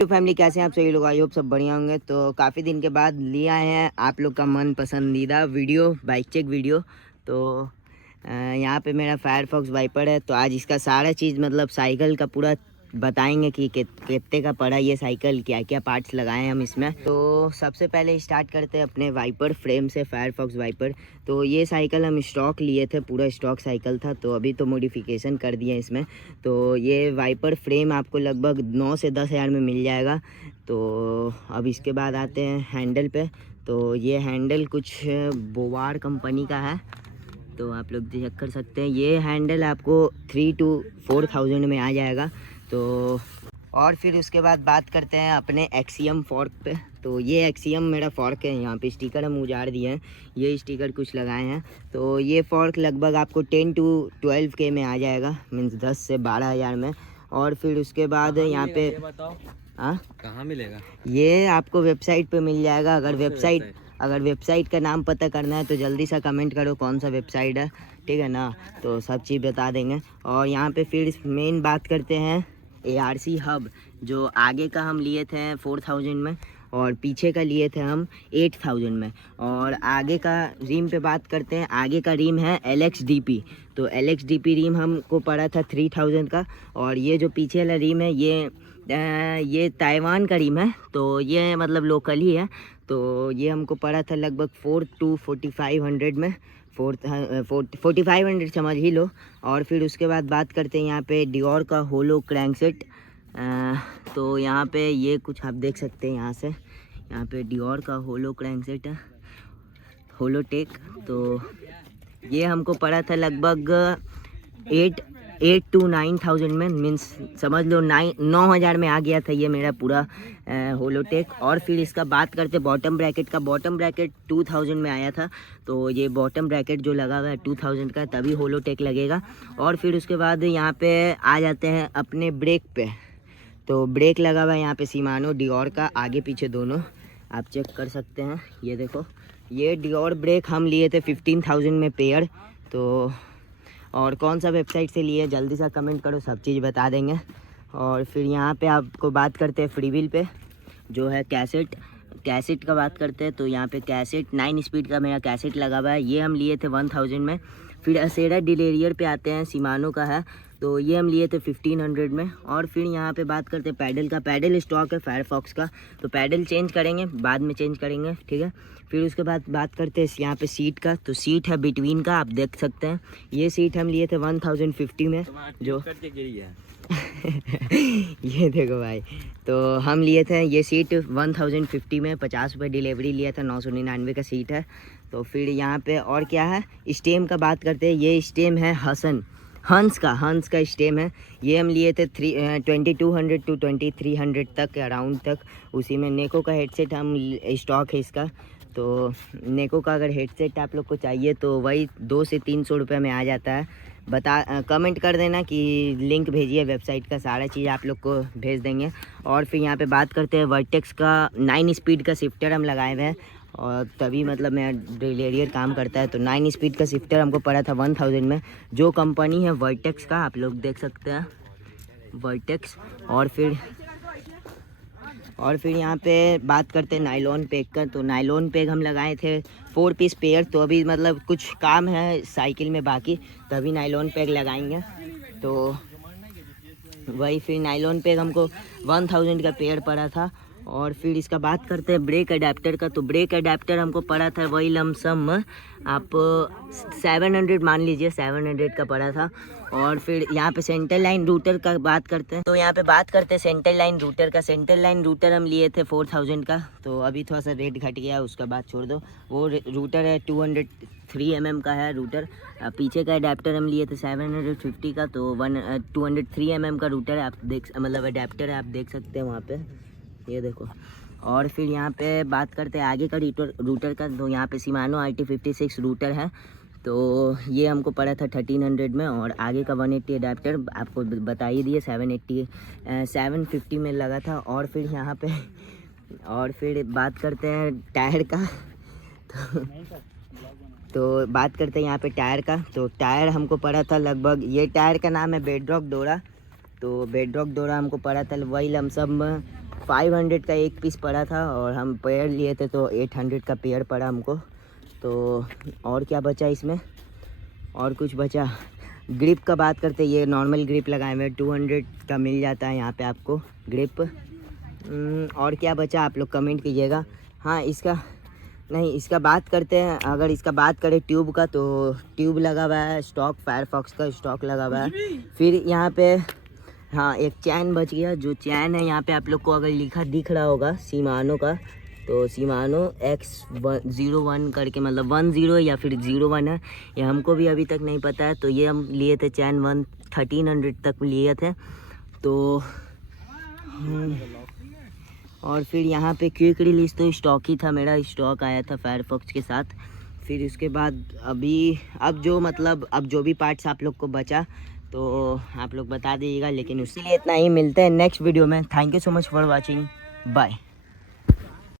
तो फैमिली कैसे हैं आप सभी लोग? आई होप सब बढ़िया होंगे। तो काफ़ी दिन के बाद ले आए हैं आप लोग का मन पसंदीदा वीडियो, बाइक चेक वीडियो। तो यहाँ पे मेरा फायरफॉक्स वाइपर है। तो आज इसका सारा चीज़ मतलब साइकिल का पूरा बताएंगे कि कितने का पड़ा ये साइकिल, क्या क्या पार्ट्स लगाए हैं हम इसमें। तो सबसे पहले स्टार्ट करते हैं अपने वाइपर फ्रेम से, फायरफॉक्स वाइपर। तो ये साइकिल हम स्टॉक लिए थे, पूरा स्टॉक साइकिल था। तो अभी तो मॉडिफिकेशन कर दिया इसमें। तो ये वाइपर फ्रेम आपको लगभग 9 से 10 हज़ार में मिल जाएगा। तो अब इसके बाद आते हैं हैंडल पे। तो ये हैंडल कुछ बोवार कंपनी का है, तो आप लोग चेक कर सकते हैं। ये हैंडल आपको 3 to 4,000 में आ जाएगा। तो और फिर उसके बाद बात करते हैं अपने एक्सियम फॉर्क पे। तो ये एक्सियम मेरा फॉर्क है, यहाँ पे स्टिकर हम उजाड़ दिए हैं, ये स्टिकर कुछ लगाए हैं। तो ये फॉर्क लगभग आपको 10 to 12K में आ जाएगा, मीन्स 10 से 12 हज़ार में। और फिर उसके बाद यहाँ पे हाँ कहाँ मिलेगा? ये आपको वेबसाइट पे मिल जाएगा। अगर वेबसाइट का नाम पता करना है तो जल्दी सा कमेंट करो कौन सा वेबसाइट है, ठीक है ना? तो सब चीज़ बता देंगे। और यहाँ पे फिर मेन बात करते हैं ARC हब, जो आगे का हम लिए थे 4000 में और पीछे का लिए थे हम 8000 में। और आगे का रिम पे बात करते हैं। आगे का रिम है LXDP। तो LXDP रिम हमको पड़ा था 3000 का। और ये जो पीछे वाला रिम है ये ताइवान का रिम है, तो ये मतलब लोकल ही है। तो ये हमको पड़ा था लगभग 4 to 4500 में, 4500 समझ ही लो। और फिर उसके बाद बात करते हैं यहाँ पे डियोर का होलो क्रैंकसेट। तो यहाँ पे ये कुछ आप देख सकते हैं, यहाँ पे डियोर का होलो क्रैंकसेट है, होलोटेक। तो ये हमको पड़ा था लगभग 8 to 9,000 में, मीन्स समझ लो 9,000 में आ गया था ये मेरा पूरा होलोटेक। और फिर इसका बात करते बॉटम ब्रैकेट का। बॉटम ब्रैकेट 2000 में आया था। तो ये बॉटम ब्रैकेट जो लगा हुआ है 2000 का, तभी होलोटेक लगेगा। और फिर उसके बाद यहाँ पे आ जाते हैं अपने ब्रेक पे। तो ब्रेक लगा हुआ है यहाँ पे शिमानो डियोर का, आगे पीछे दोनों आप चेक कर सकते हैं। ये देखो, ये डियोर ब्रेक हम लिए थे 15,000 में पेयर। तो और कौन सा वेबसाइट से लिए जल्दी सा कमेंट करो, सब चीज़ बता देंगे। और फिर यहाँ पे आपको बात करते हैं फ्रीव्हील पे, जो है कैसेट का बात करते हैं। तो यहाँ पे कैसेट 9 स्पीड का मेरा कैसेट लगा हुआ है, ये हम लिए थे 1000 में। फिर असेरा डिलेरियर पे आते हैं, शिमानो का है, तो ये हम लिए थे 1500 में। और फिर यहाँ पे बात करते हैं पैडल का। पैडल स्टॉक है फायरफॉक्स का, तो पैडल चेंज करेंगे, बाद में चेंज करेंगे, ठीक है। फिर उसके बाद बात करते हैं यहाँ पे सीट का। तो सीट है बिटवीन का, आप देख सकते हैं। ये सीट हम लिए थे 1050 में, जो ये देखो भाई, तो हम लिए थे ये सीट 1050 में, 50 रुपये डिलीवरी लिया था, 999 का सीट है। तो फिर यहाँ पे और क्या है, स्टेम का बात करते हैं। ये स्टेम है हंस का स्टेम है। ये हम लिए थे 2200 to 2300 तक, अराउंड तक। उसी में नेको का हेडसेट हम स्टॉक है इसका। तो नेको का अगर हेडसेट आप लोग को चाहिए तो वही 200 से 300 रुपये में आ जाता है। कमेंट कर देना कि लिंक भेजिए वेबसाइट का, सारा चीज़ आप लोग को भेज देंगे। और फिर यहाँ पे बात करते हैं वर्टेक्स का 9 स्पीड का शिफ्टर हम लगाए हुए हैं, और तभी मतलब मेरा डिलेरियर काम करता है। तो 9 स्पीड का शिफ्टर हमको पड़ा था 1000 में, जो कंपनी है वर्टेक्स का, आप लोग देख सकते हैं वर्टेक्स। और फिर यहाँ पे बात करते हैं नाइलॉन पैक का। तो नाइलॉन पैक हम लगाए थे 4 पीस पेयर। तो अभी मतलब कुछ काम है साइकिल में बाकी, तभी नाइलॉन पैक लगाएंगे। तो वही फिर नाइलॉन पैक हमको 1000 का पेयर पड़ा था। और फिर इसका बात करते हैं ब्रेक अडेप्टर का। तो ब्रेक अडेप्टर हमको पड़ा था वही लमसम आप 700 मान लीजिए, 700 का पड़ा था। और फिर यहाँ पे सेंटर लाइन रूटर का बात करते हैं। तो यहाँ पे बात करते हैं सेंटर लाइन रूटर का। सेंटर लाइन रूटर हम लिए थे 4000 का, तो अभी थोड़ा सा रेट घट गया, उसका बात छोड़ दो। वो रूटर है 203 mm का है रूटर। पीछे का अडेप्टर हम लिए थे 750 का, तो 203 mm का रूटर है, आप देख मतलब अडेप्टर है, आप देख सकते हैं वहाँ पे, ये देखो। और फिर यहाँ पे बात करते हैं आगे का रूटर का। तो यहाँ पे शिमानो RT56 रूटर है, तो ये हमको पड़ा था 1300 में। और आगे का 180 अडेप्टर आपको बता ही दिए, 750 में लगा था। और फिर यहाँ पे और फिर बात करते हैं टायर का। तो बात करते हैं यहाँ पे टायर का। तो टायर हमको पड़ा था लगभग, ये टायर का नाम है बेडरॉक डोरा। तो बेडरॉक डोरा हमको पड़ा था वही लमसम 500 का एक पीस पड़ा था और हम पेयर लिए थे तो 800 का पेयर पड़ा हमको। तो और क्या बचा इसमें, और कुछ बचा। ग्रिप का बात करते, ये नॉर्मल ग्रिप लगाए हुए 200 का मिल जाता है यहाँ पे आपको ग्रिप। और क्या बचा आप लोग कमेंट कीजिएगा। हाँ इसका बात करते हैं, अगर इसका बात करें ट्यूब का, तो ट्यूब लगा हुआ है स्टॉक, फायरफॉक्स का स्टॉक लगा हुआ है। फिर यहाँ पे हाँ एक चैन बच गया, जो चैन है यहाँ पे आप लोग को अगर लिखा दिख रहा होगा Shimano का, तो Shimano X01 करके, मतलब 10 या फिर 01 है, ये हमको भी अभी तक नहीं पता है। तो ये हम लिए थे चैन 1300 तक लिए थे। तो और फिर यहाँ पे क्विक रिलीज तो स्टॉक ही था, मेरा स्टॉक आया था फायरफॉक्स के साथ। फिर उसके बाद अब जो भी पार्ट्स आप लोग को बचा तो आप लोग बता दीजिएगा, लेकिन उसके लिए इतना ही। मिलते हैं नेक्स्ट वीडियो में। Thank you so much for watching, bye.